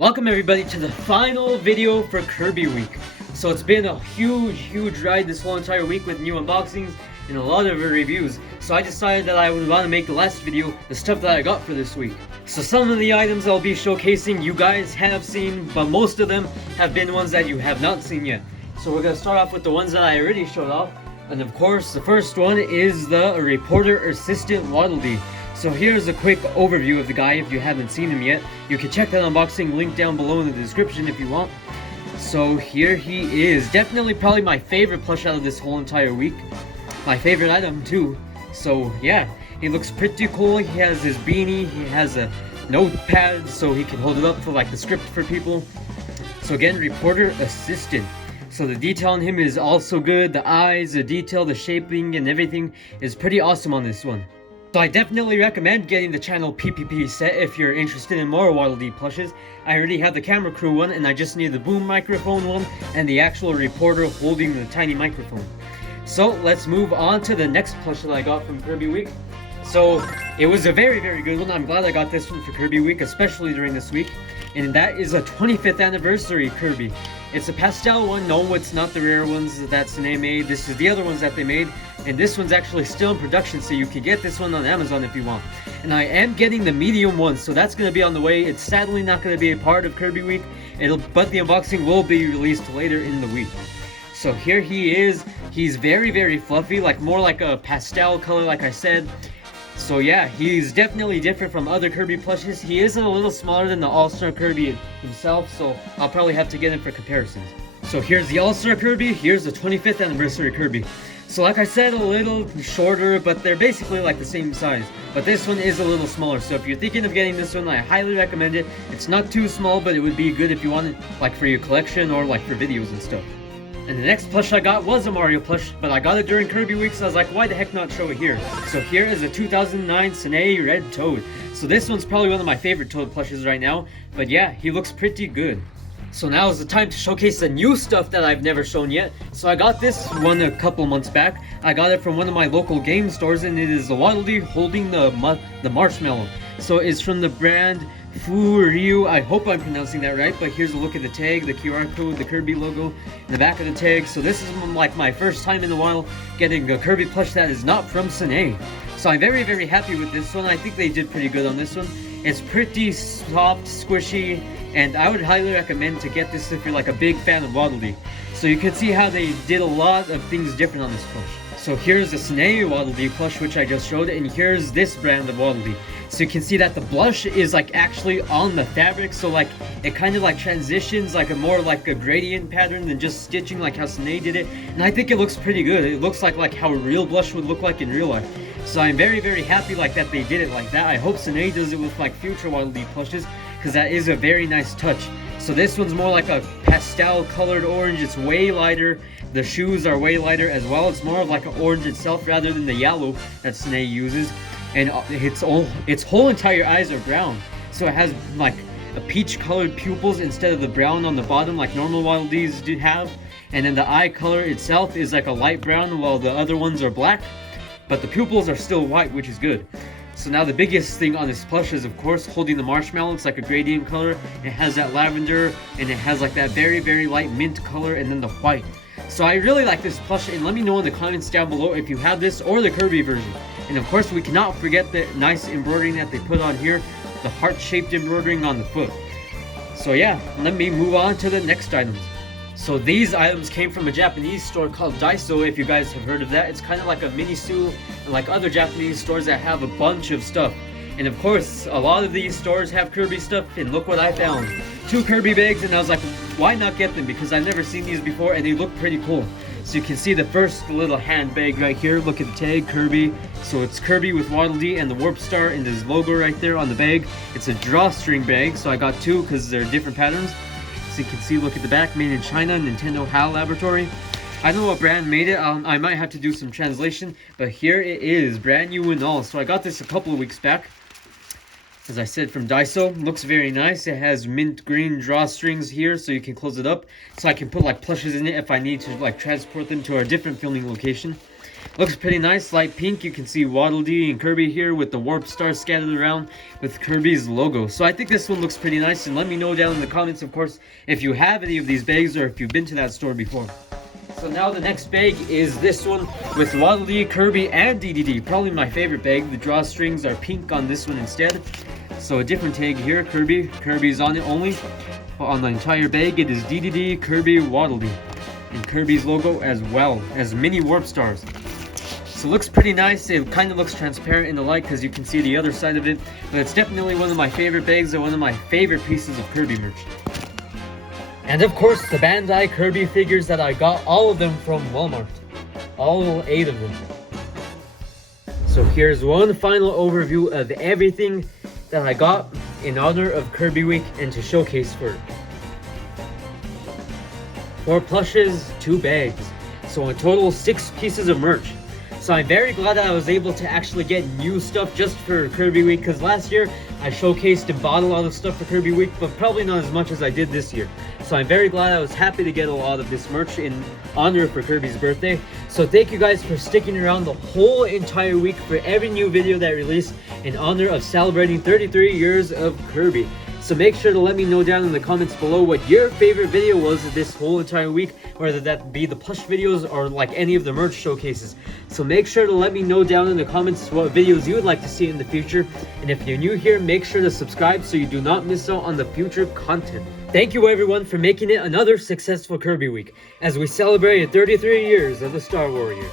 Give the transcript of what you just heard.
Welcome everybody to the final video for Kirby week. So it's been a huge ride this whole entire week with new unboxings and a lot of reviews. So I decided that I would want to make the last video the stuff that I got for this week. So some of the items I'll be showcasing you guys have seen, but most of them have been ones that you have not seen yet. So we're going to start off with the ones that I already showed off. And of course the first one is the Reporter Assistant Waddle Dee. So here's a quick overview of the guy if you haven't seen him yet. You can check that unboxing link down below in the description if you want. So here he is. Definitely probably my favorite plush out of this whole entire week. My favorite item too. So yeah, he looks pretty cool. He has his beanie. He has a notepad so he can hold it up for like the script for people. So again, Reporter Assistant. So the detail on him is also good. The eyes, the detail, the shaping and everything is pretty awesome on this one. So I definitely recommend getting the channel PPP set if you're interested in more Waddle Dee plushes. I already have the camera crew one and I just need the boom microphone one and the actual reporter holding the tiny microphone. So let's move on to the next plush that I got from Kirby Week. So it was a very good one. I'm glad I got this one for Kirby Week, especially during this week. And that is a 25th anniversary Kirby. It's a pastel one. No, it's not the rare ones that Sine made. This is the other ones that they made. And this one's actually still in production, so you can get this one on Amazon if you want. And I am getting the medium one, so that's going to be on the way. It's sadly not going to be a part of Kirby Week, but the unboxing will be released later in the week. So here he is. He's very fluffy, like more like a pastel color like I said. So yeah, he's definitely different from other Kirby plushes. He is a little smaller than the All-Star Kirby himself, so I'll probably have to get him for comparisons. So here's the All-Star Kirby, here's the 25th anniversary Kirby. So like I said, a little shorter, but they're basically like the same size. But this one is a little smaller, so if you're thinking of getting this one, I highly recommend it. It's not too small, but it would be good if you want it like for your collection or like for videos and stuff. And the next plush I got was a Mario plush, but I got it during Kirby Week, so I was like, why the heck not show it here? So here is a 2009 Sine Red Toad. So this one's probably one of my favorite Toad plushes right now, but yeah, he looks pretty good. So now is the time to showcase the new stuff that I've never shown yet. So I got this one a couple months back. I got it from one of my local game stores, and it is the Waddle Dee holding the marshmallow. So it's from the brand Ryu. I hope I'm pronouncing that right, but here's a look at the tag, the QR code, the Kirby logo in the back of the tag. So this is like my first time in a while getting a Kirby plush that is not from Sine. So I'm very happy with this one. I think they did pretty good on this one. It's pretty soft, squishy, and I would highly recommend to get this if you're like a big fan of Waddle Dee. So you can see how they did a lot of things different on this plush. So here's the Sine Waddle Dee plush, which I just showed, and here's this brand of Waddle Dee. So you can see that the blush is like actually on the fabric, so like it kind of like transitions like a more like a gradient pattern than just stitching like how Sine did it. And I think it looks pretty good. It looks like how a real blush would look like in real life. So I'm very happy like that they did it like that. I hope Sine does it with like future Waddle Dee plushes, because that is a very nice touch. So this one's more like a pastel colored orange. It's way lighter. The shoes are way lighter as well. It's more of like an orange itself rather than the yellow that Sine uses. And its whole entire eyes are brown. So it has like a peach colored pupils instead of the brown on the bottom like normal Waddle Dees do have. And then the eye color itself is like a light brown while the other ones are black. But the pupils are still white, which is good. So now the biggest thing on this plush is of course holding the marshmallow. It's like a gradient color. It has that lavender and it has like that very light mint color and then the white. So I really like this plush, and let me know in the comments down below if you have this or the Kirby version. And of course we cannot forget the nice embroidering that they put on here. The heart-shaped embroidering on the foot. So yeah, let me move on to the next items. So these items came from a Japanese store called Daiso, if you guys have heard of that. It's kind of like a mini-sue, like other Japanese stores that have a bunch of stuff. And of course, a lot of these stores have Kirby stuff, and look what I found. 2 Kirby bags, and I was like, why not get them? Because I've never seen these before, and they look pretty cool. So you can see the first little handbag right here. Look at the tag, Kirby. So it's Kirby with Waddle Dee and the Warp Star and his logo right there on the bag. It's a drawstring bag, so I got 2 because they're different patterns. So you can see, look at the back, made in China, Nintendo HAL Laboratory. I don't know what brand made it. I might have to do some translation, but here it is, brand new and all. So I got this a couple of weeks back. As I said, from Daiso. Looks very nice. It has mint green drawstrings here, so you can close it up. So I can put like plushes in it if I need to like transport them to a different filming location. Looks pretty nice, light pink. You can see Waddle Dee and Kirby here with the Warp Star scattered around with Kirby's logo. So I think this one looks pretty nice, and let me know down in the comments, of course, if you have any of these bags or if you've been to that store before. So now the next bag is this one with Waddle Dee, Kirby, and DDD. Probably my favorite bag. The drawstrings are pink on this one instead. So a different tag here, Kirby. Kirby's on it only. But on the entire bag, it is DDD, Kirby, Waddle Dee. And Kirby's logo as well as mini Warp Stars. So it looks pretty nice. It kind of looks transparent in the light because you can see the other side of it. But it's definitely one of my favorite bags and one of my favorite pieces of Kirby merch. And of course, the Bandai Kirby figures that I got, all of them from Walmart. All 8 of them. So here's one final overview of everything that I got in honor of Kirby Week and to showcase for it. 4 plushes, 2 bags. So in total, 6 pieces of merch. So I'm very glad that I was able to actually get new stuff just for Kirby Week, because last year I showcased and bought a lot of stuff for Kirby Week, but probably not as much as I did this year. So I'm very glad. I was happy to get a lot of this merch in honor for Kirby's birthday. So thank you guys for sticking around the whole entire week for every new video that I released in honor of celebrating 33 years of Kirby. So make sure to let me know down in the comments below what your favorite video was this whole entire week, whether that be the plush videos or like any of the merch showcases. So make sure to let me know down in the comments what videos you would like to see in the future. And if you're new here, make sure to subscribe so you do not miss out on the future content. Thank you everyone for making it another successful Kirby Week as we celebrate 33 years of the Star Warrior.